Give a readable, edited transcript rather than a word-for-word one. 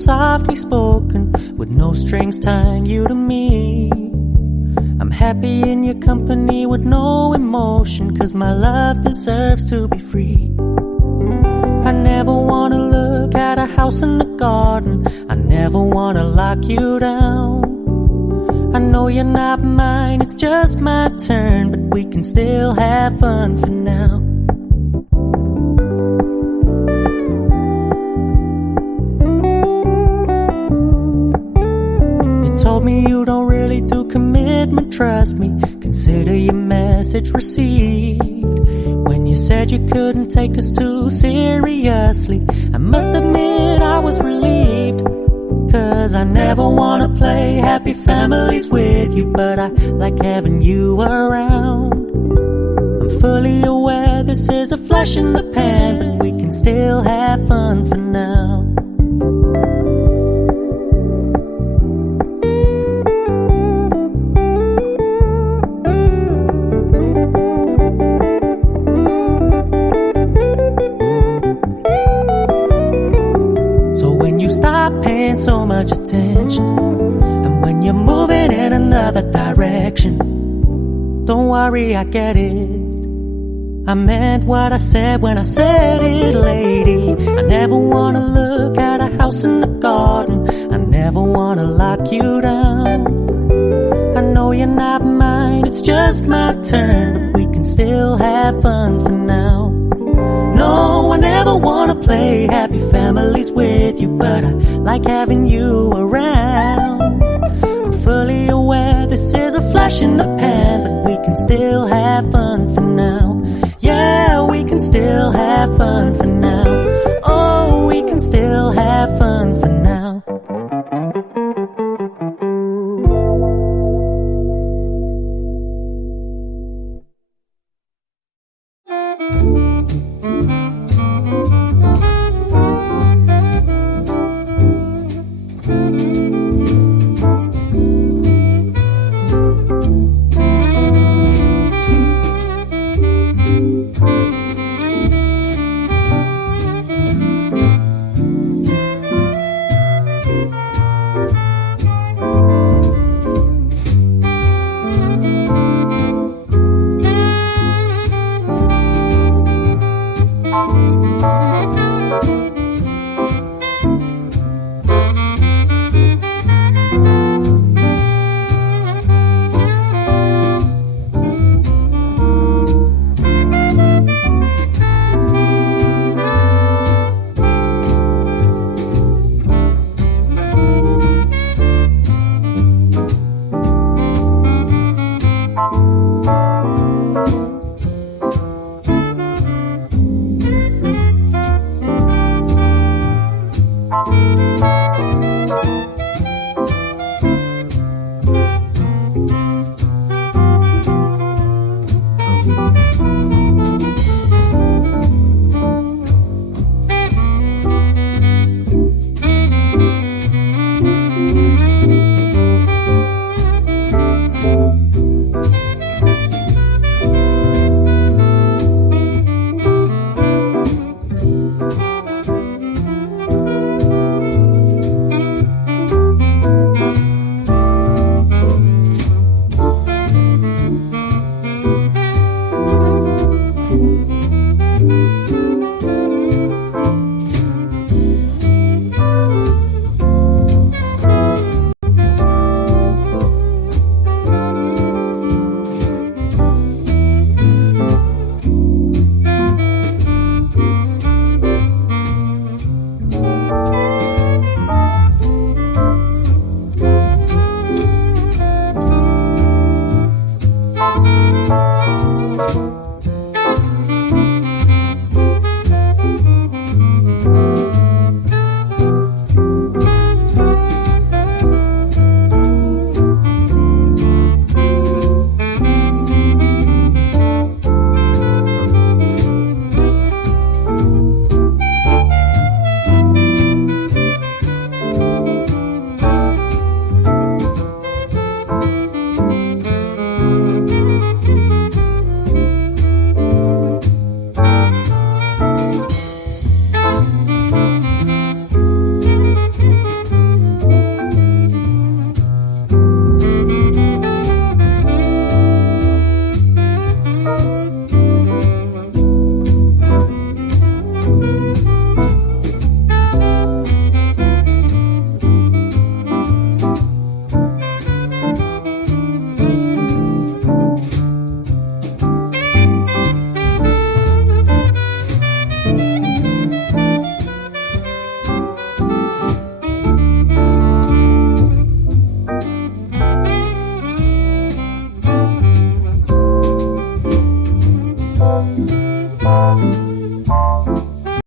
softly spoken, with no strings tying you to me. I'm happy in your company with no emotion, 'cause my love deserves to be free. I never wanna look at a house in the garden, I never wanna lock you down. I know you're not mine, it's just my turn, but we can still have fun for now. You told me you don't really do commitment, trust me, consider your message received. When you said you couldn't take us too seriously, I must admit I was relieved. 'Cause I never wanna play happy families with you, but I like having you around. I'm fully aware this is a flash in the pan, but we can still have fun for now. Stop paying so much attention, and when you're moving in another direction, don't worry, I get it. I meant what I said when I said it, lady. I never wanna look at a house in the garden, I never wanna lock you down. I know you're not mine, it's just my turn, but we can still have fun for now. No, I never wanna play happy families with you, but I like having you around. I'm fully aware this is a flash in the pan, but we can still have fun for now. Yeah, we can still have fun for now.